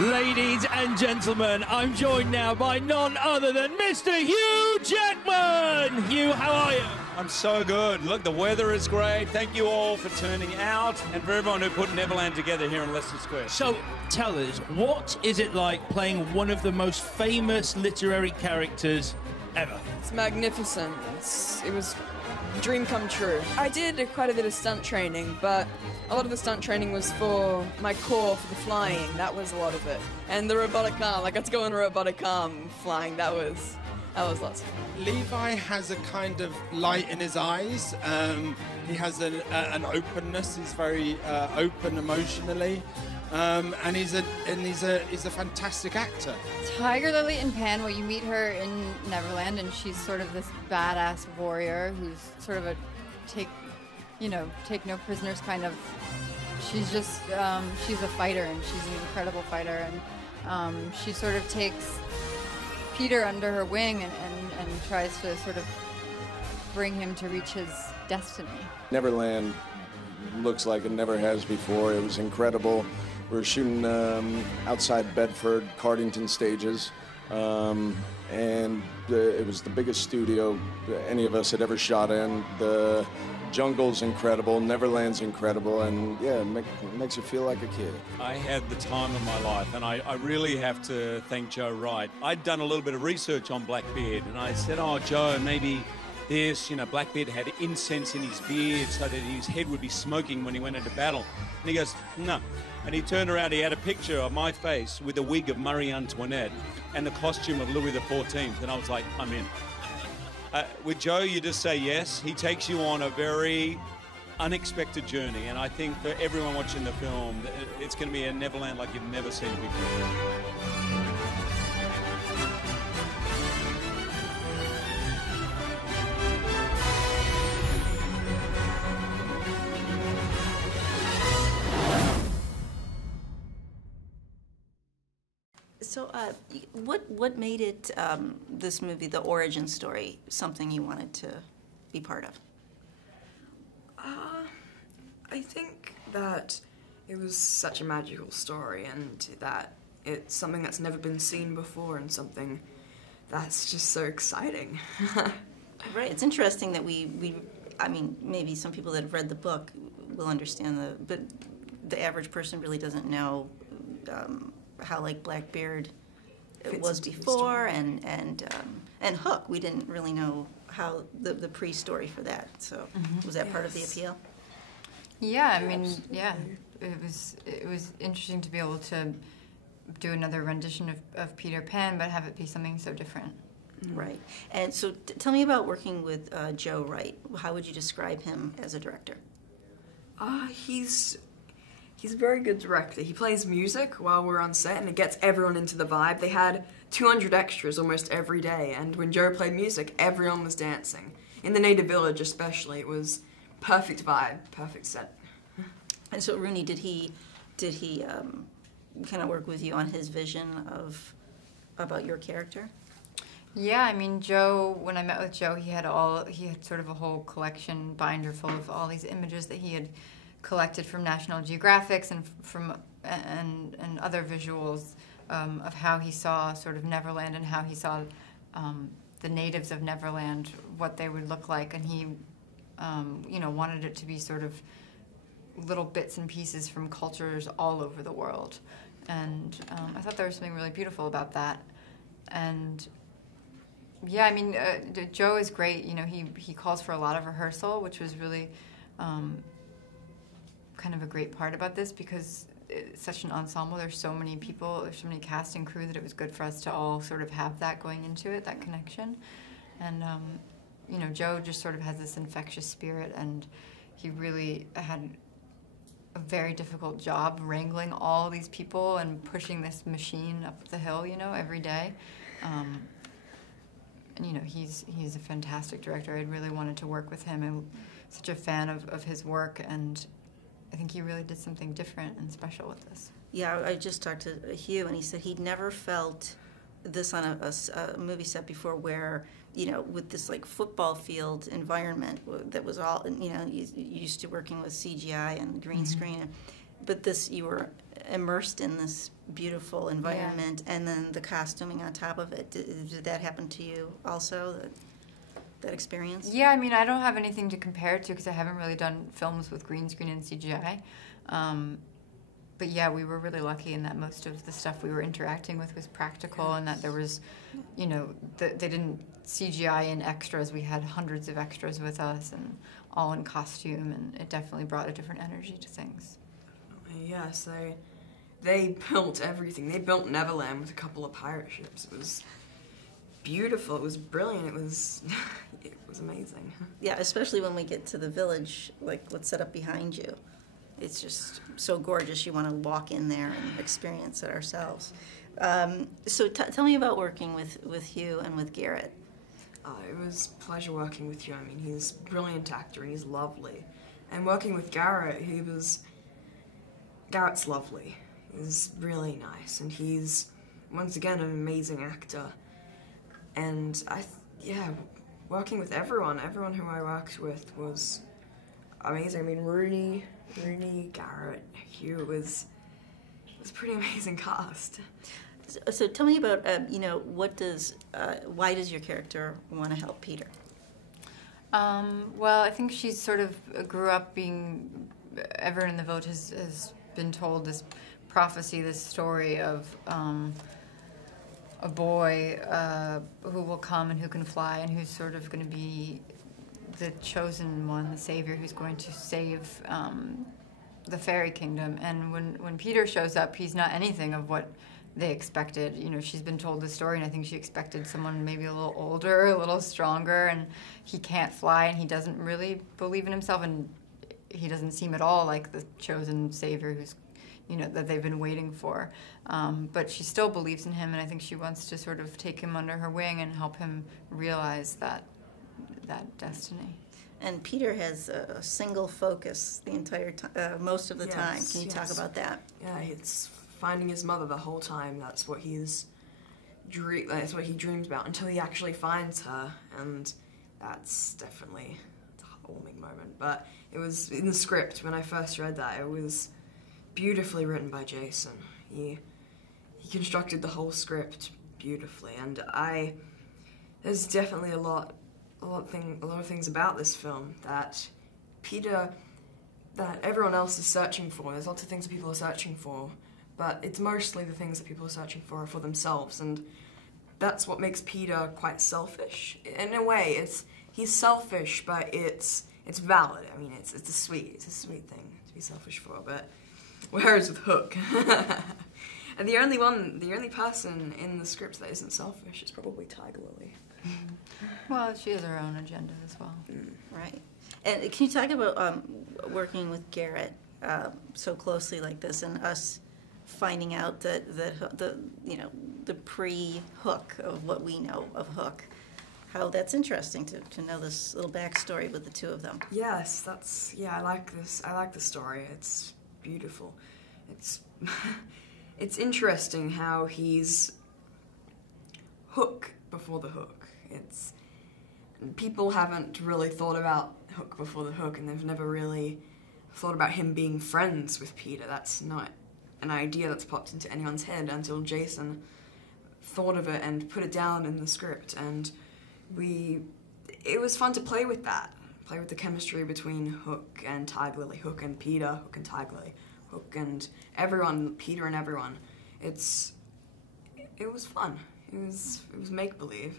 Ladies and gentlemen, I'm joined now by none other than Mr. Hugh Jackman. Hugh, how are you? I'm so good. Look, the weather is great. Thank you all for turning out and for everyone who put Neverland together here in Leicester Square. So, tell us, what is it like playing one of the most famous literary characters ever? It's magnificent. It was a dream come true. I did quite a bit of stunt training, but a lot of the stunt training was for my core for the flying. That was a lot of it. And the robotic arm, I got to go on a robotic arm flying. That was lots of fun. Levi has a kind of light in his eyes. He has an openness. He's very open emotionally, and he's a fantastic actor. Tiger Lily in Pan, where you meet her in Neverland, and she's sort of this badass warrior who's sort of a take no prisoners kind of. She's just she's a fighter, and she's an incredible fighter, and she sort of takes Peter under her wing and tries to sort of bring him to reach his destiny. Neverland looks like it never has before. It was incredible. We were shooting outside Bedford, Cardington stages, and it was the biggest studio any of us had ever shot in. The jungle's incredible, Neverland's incredible, and yeah, it makes you feel like a kid. I had the time of my life, and I really have to thank Joe Wright. I'd done a little bit of research on Blackbeard, and I said, oh, Joe, maybe this, Blackbeard had incense in his beard so that his head would be smoking when he went into battle. And he goes, no. And he turned around, he had a picture of my face with a wig of Marie Antoinette and the costume of Louis XIV, and I was like, I'm in. With Joe, you just say yes. He takes you on a very unexpected journey, and I think for everyone watching the film, it's going to be a Neverland like you've never seen before. So, what made it this movie, the origin story, something you wanted to be part of? I think that it was such a magical story, and that it's something that's never been seen before, and something that's just so exciting. Right. It's interesting that I mean, maybe some people that have read the book will understand but the average person really doesn't know how like Blackbeard was before, and HUGH. We didn't really know how the pre-story for that. So was that part of the appeal? Yeah, I mean, yeah, it was interesting to be able to do another rendition of Peter Pan, but have it be something so different. Right. And so tell me about working with Joe Wright. How would you describe him as a director? He's a very good director. He plays music while we're on set, and it gets everyone into the vibe. They had 200 extras almost every day, and when Joe played music, everyone was dancing. In the native village especially, it was perfect vibe, perfect set. And so Rooney, did he kind of work with you on his vision about your character? Yeah, I mean, Joe, when I met with Joe, he had sort of a whole collection binder full of all these images that he had collected from National Geographics and from other visuals of how he saw sort of Neverland and how he saw the natives of Neverland, what they would look like, and he wanted it to be sort of little bits and pieces from cultures all over the world, and I thought there was something really beautiful about that. And yeah, I mean, Joe is great. He calls for a lot of rehearsal, which was really kind of a great part about this, because it's such an ensemble. There's so many people, there's so many cast and crew, that it was good for us to all sort of have that going into it, that connection. And Joe just sort of has this infectious spirit, and he really had a very difficult job wrangling all these people and pushing this machine up the hill, every day. And he's a fantastic director. I really wanted to work with him. I'm such a fan of his work, and I think he really did something different and special with this. Yeah, I just talked to Hugh, and he said he'd never felt this on a movie set before, where, with this like football field environment that was all, you used to working with CGI and green screen, but this, you were immersed in this beautiful environment, and then the costuming on top of it. Did that happen to you also, that experience? Yeah, I mean, I don't have anything to compare it to because I haven't really done films with green screen and CGI. But yeah, we were really lucky in that most of the stuff we were interacting with was practical, and that there was, you know, they didn't CGI in extras. We had hundreds of extras with us and all in costume, and it definitely brought a different energy to things. Yes, they built everything. They built Neverland with a couple of pirate ships. It was beautiful. It was brilliant. It was it was amazing. Yeah, especially when we get to the village, like what's set up behind you. It's just so gorgeous. You want to walk in there and experience it ourselves. So tell me about working with Hugh and with Garrett. It was a pleasure working with Hugh. I mean, he's a brilliant actor and he's lovely. And working with Garrett, Garrett's lovely. He's really nice, and he's, once again, an amazing actor. And working with everyone who I worked with was amazing. I mean, Rooney, Garrett, Hugh, it was a pretty amazing cast. So tell me about, why does your character want to help Peter? Well, I think she sort of grew up being, everyone in the village has been told this prophecy, this story of a boy who will come and who can fly and who's sort of going to be the chosen one, the savior who's going to save the fairy kingdom. And when Peter shows up, he's not anything of what they expected. You know, she's been told this story, and I think she expected someone maybe a little older, a little stronger, and he can't fly, and he doesn't really believe in himself, and he doesn't seem at all like the chosen savior who's, you know, that they've been waiting for. But she still believes in him, and I think she wants to sort of take him under her wing and help him realize that destiny. And Peter has a single focus the entire time, most of the time. Can you talk about that? Yeah, it's finding his mother the whole time. That's what he dreams about until he actually finds her, and that's definitely a heartwarming moment. But it was in the script when I first read that. It was beautifully written by Jason. He constructed the whole script beautifully, and there's definitely a lot of things about this film that everyone else is searching for. There's lots of things that people are searching for, but it's mostly the things that people are searching for themselves, and that's what makes Peter quite selfish. In a way, he's selfish, but it's valid. I mean, it's a sweet thing to be selfish for. But whereas with Hook, and the only person in the script that isn't selfish is probably Tiger Lily. Well, she has her own agenda as well. Right. And can you talk about working with Garrett so closely like this, and us finding out that the pre-Hook of what we know of Hook, how that's interesting to know this little backstory with the two of them. Yes, I like this. I like the story. It's beautiful. It's interesting how he's Hook before the Hook. People haven't really thought about Hook before the Hook, and they've never really thought about him being friends with Peter. That's not an idea that's popped into anyone's head until Jason thought of it and put it down in the script, and it was fun to play with that, play with the chemistry between Hook and Tiger Lily, Hook and Peter, Hook and Tiger Lily, Hook and everyone, Peter and everyone. It was fun. It was make-believe.